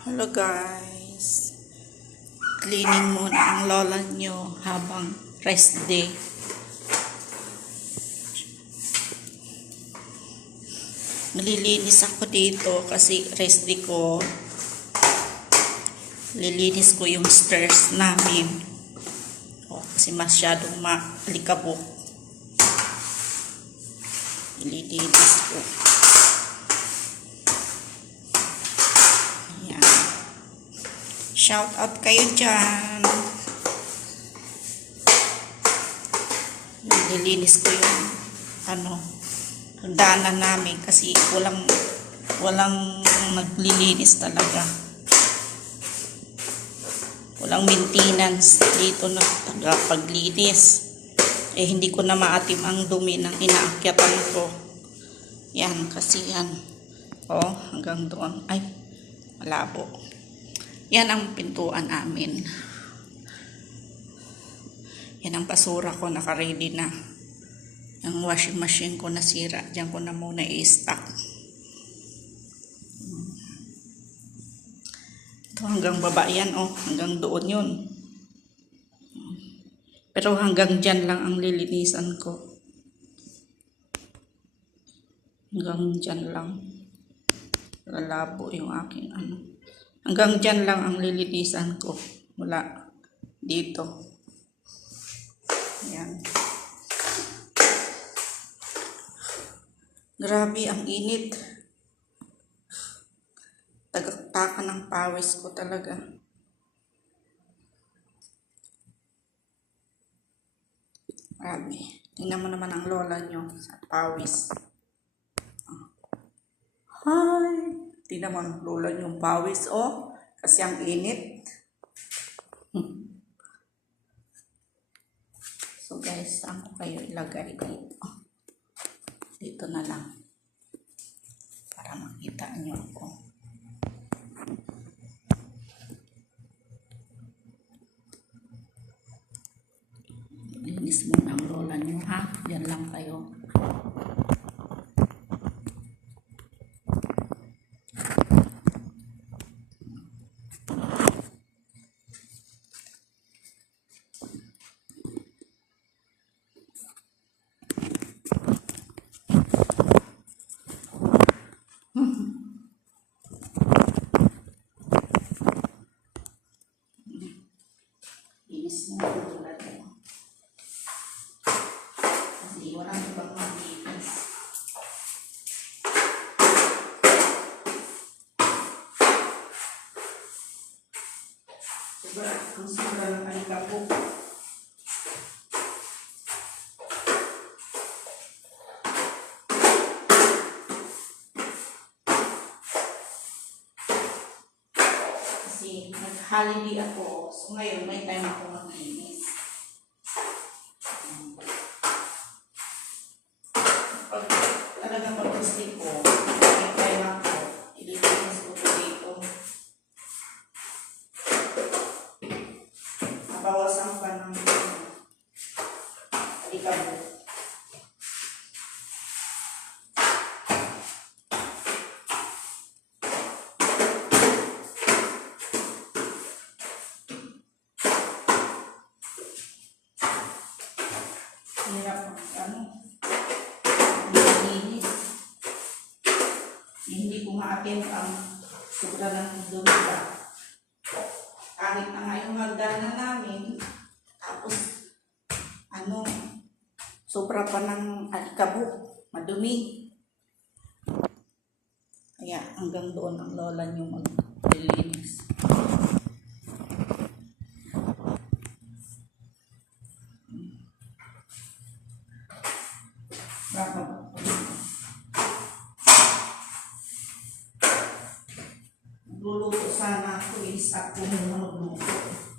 Hello guys. Cleaning muna ang lola nyo habang rest day. Nalilinis ako dito kasi rest day ko. Lilinis ko yung stairs namin. O, kasi masyadong maalikabok. Nililinis ko. Ayan. Shout out kayo dyan. Nililinis ko yung ano, hagdanan namin kasi walang walang naglilinis talaga. Walang maintenance dito na tagapaglinis. Eh hindi ko na maatim ang dumi ng inaakyatan ko. Yan kasi yan. Oh, hanggang doon. Ay, malabo. Yan ang pintuan namin. Yan ang basura ko, nakaready na. Ang washing machine ko nasira. Diyan ko na muna i-stock. Ito hanggang baba yan, oh. Hanggang doon yun. Pero hanggang dyan lang ang lilinisan ko. Hanggang dyan lang. Lalabo yung aking ano. Hanggang dyan lang ang lilinisan ko. Wala dito. Ayan. Grabe ang init. Tagaktaka ng pawis ko talaga. Grabe. Tingnan mo naman ang lola nyo sa pawis. Hi! Ang lola nyo ang pawis, oh. Kasi ang init. So guys, saan ko kayo ilagay dito? Dito na lang. Para makita nyo ako. Linis muna ang lola nyo ha. Yan lang kayo. Linis mo ang lola nyo. Kasi walang ibang malinis. Sobra, ang sobra ng alikabok. Nag-holiday ako, so ngayon may time ako maglinis. Pag talaga pag gusto ko, may time ako, ililinis ko po dito. Nabawasan pa ng alikabok. Hirap ang ano, nilinis. Eh, Ma-attend ang sobra ng dumita. Kahit na nga yung hagdanan namin, tapos ano, sobra pa ng alikabok, madumi. Kaya hanggang doon ang lola niyo maglilinis. Baka sana ako is ako muna magluto.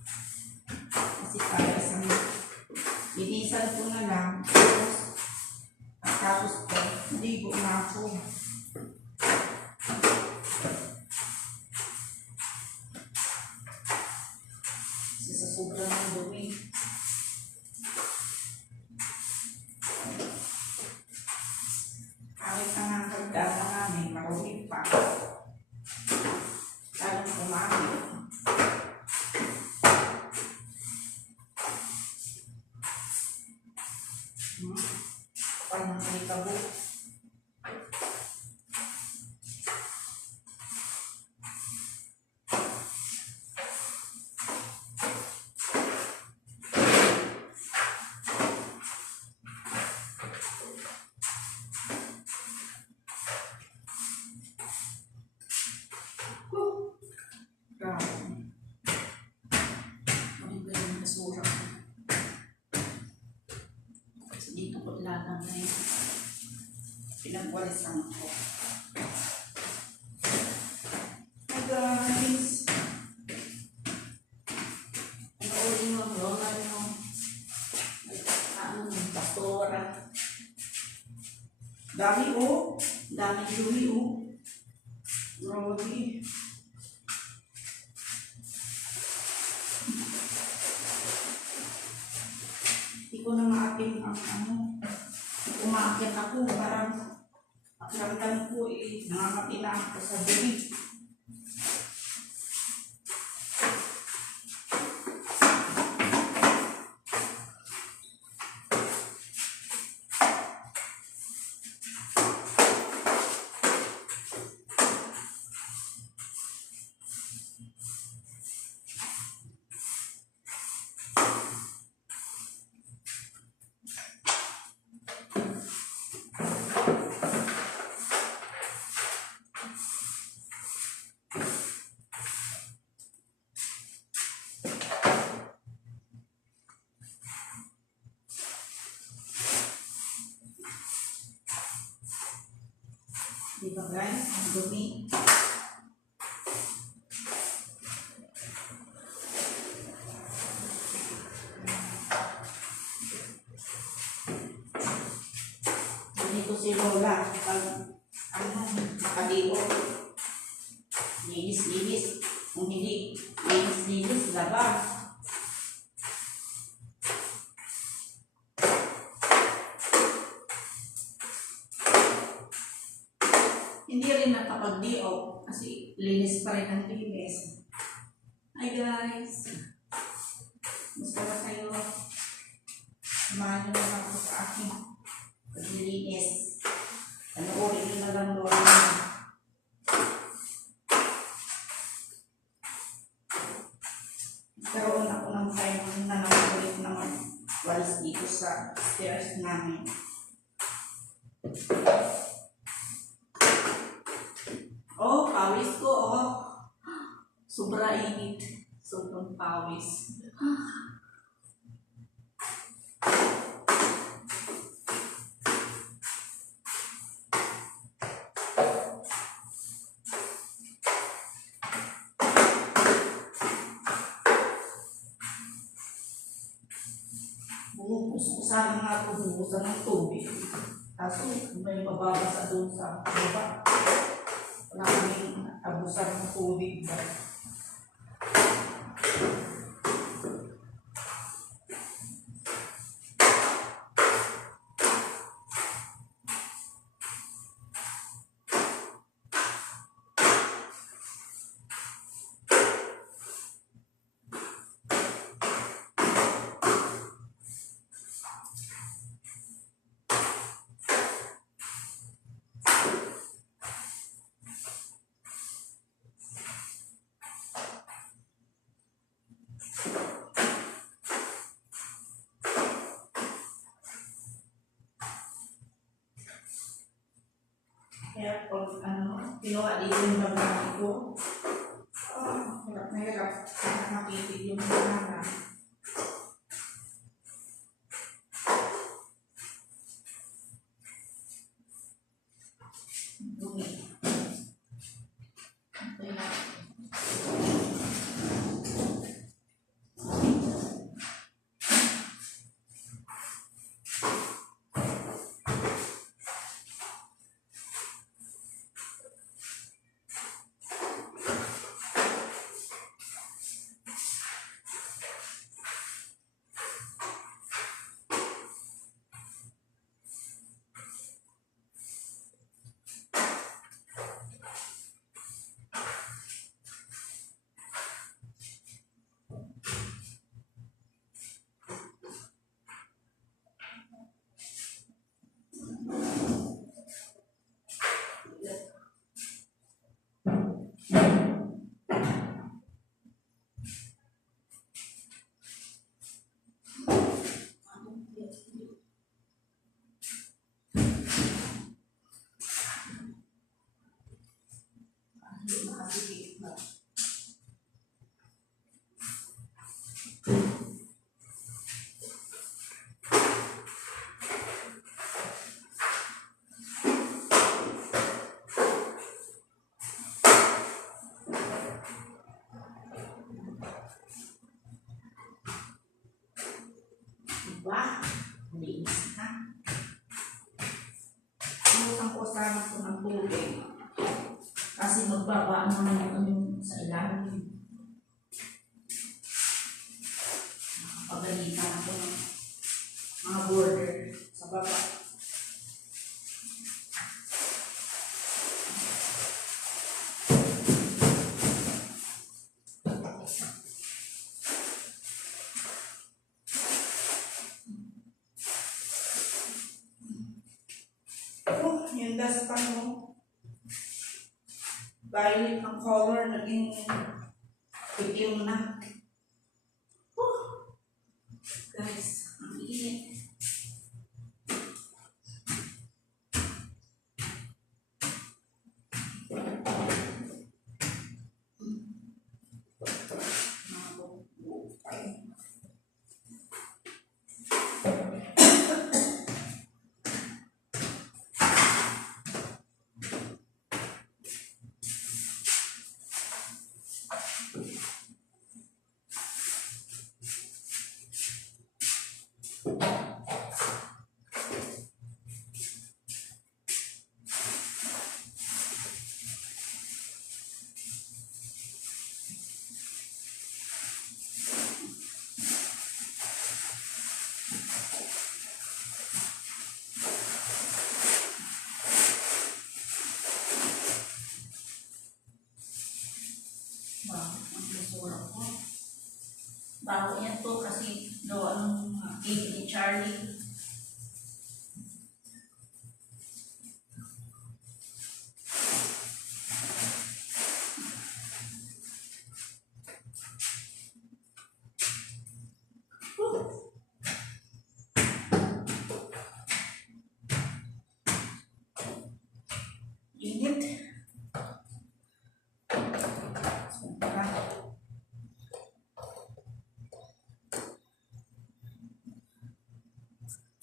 Putla lang na. Pinagwalisan ako. Di pa, guys? Ang. Hi guys! Gusto ba kayo? Samahan nyo sana nga tubusan ng tubig. Kaso may mababasa doon sa baba. Wala kaming abusan ng tubig. But, Jawa. Yung dustpan mo. Violet ang color, naging itim na. Basura ko. Bago yan to kasi gawa ng cake ni Charlie.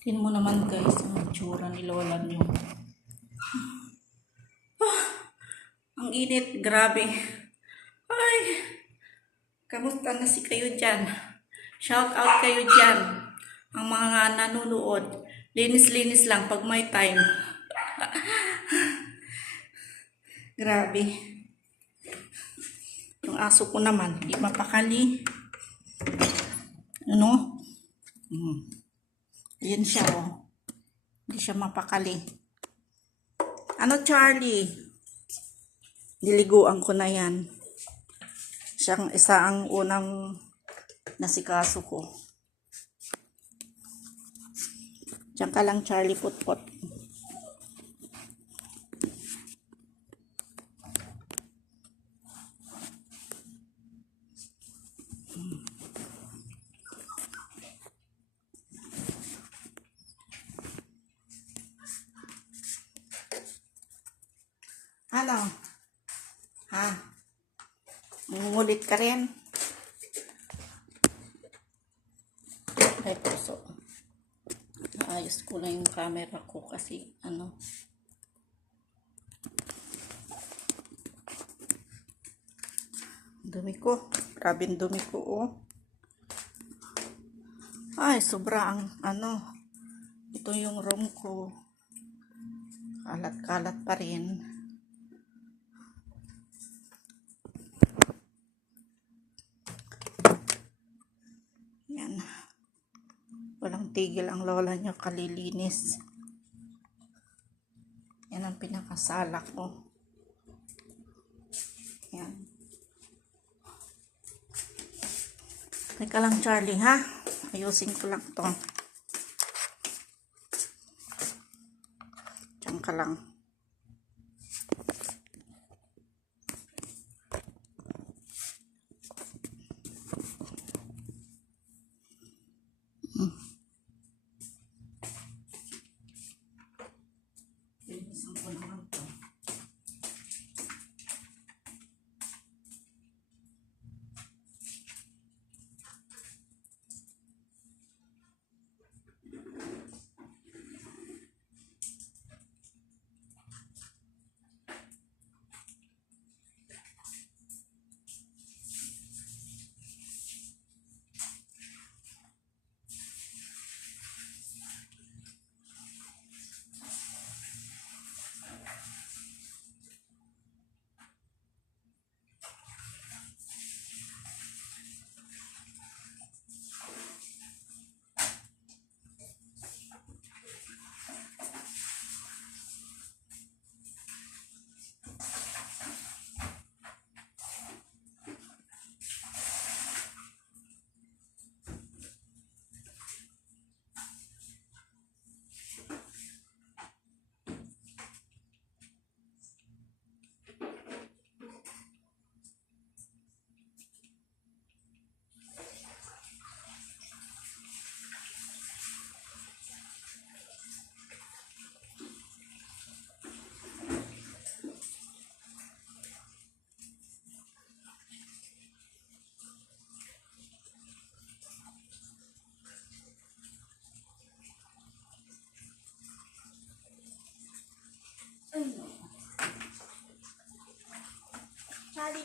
Tingnan mo naman guys, ang tsura ni Lola niyo. Ah, ang init, grabe. Ay, kamusta na si kayo dyan? Shout out kayo dyan. Ang mga nanonood. Linis-linis lang pag may time. grabe. Yung aso ko naman, di mapakali. Ano? Hmm. Ayan siya, oh. Hindi siya mapakali. Ano, Charlie? Niliguan ko na yan. Siyang isa ang unang nasikaso ko. Diyan ka lang, Charlie, put-put. Ano? Ha? Ngungulit ka rin? Ay, puso. Ayos ko lang yung camera ko kasi ano. Dumi ko. Grabe dumi ko, oh. Ay, sobra ang ano. Ito yung room ko. Kalat-kalat pa rin. Yan. Walang tigil ang lola nyo kalilinis. Yan ang pinakasala ko. Yan. Teka lang Charlie ha. Ayusin ko lang to. Diyan ka lang.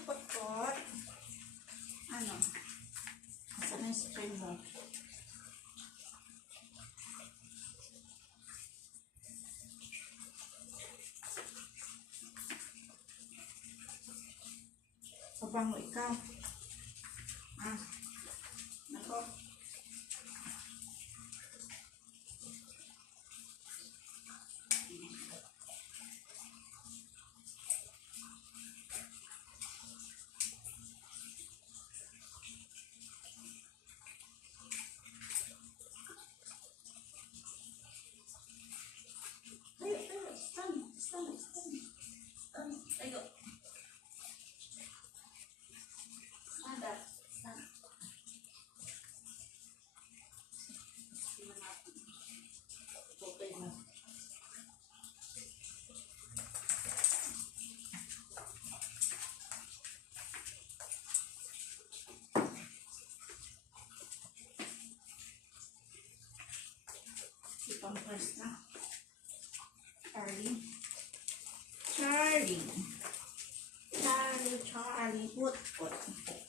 putkot, ano, sa na spring mo? pampers na. Charlie. Charlie. Charlie, Charlie. Put, put.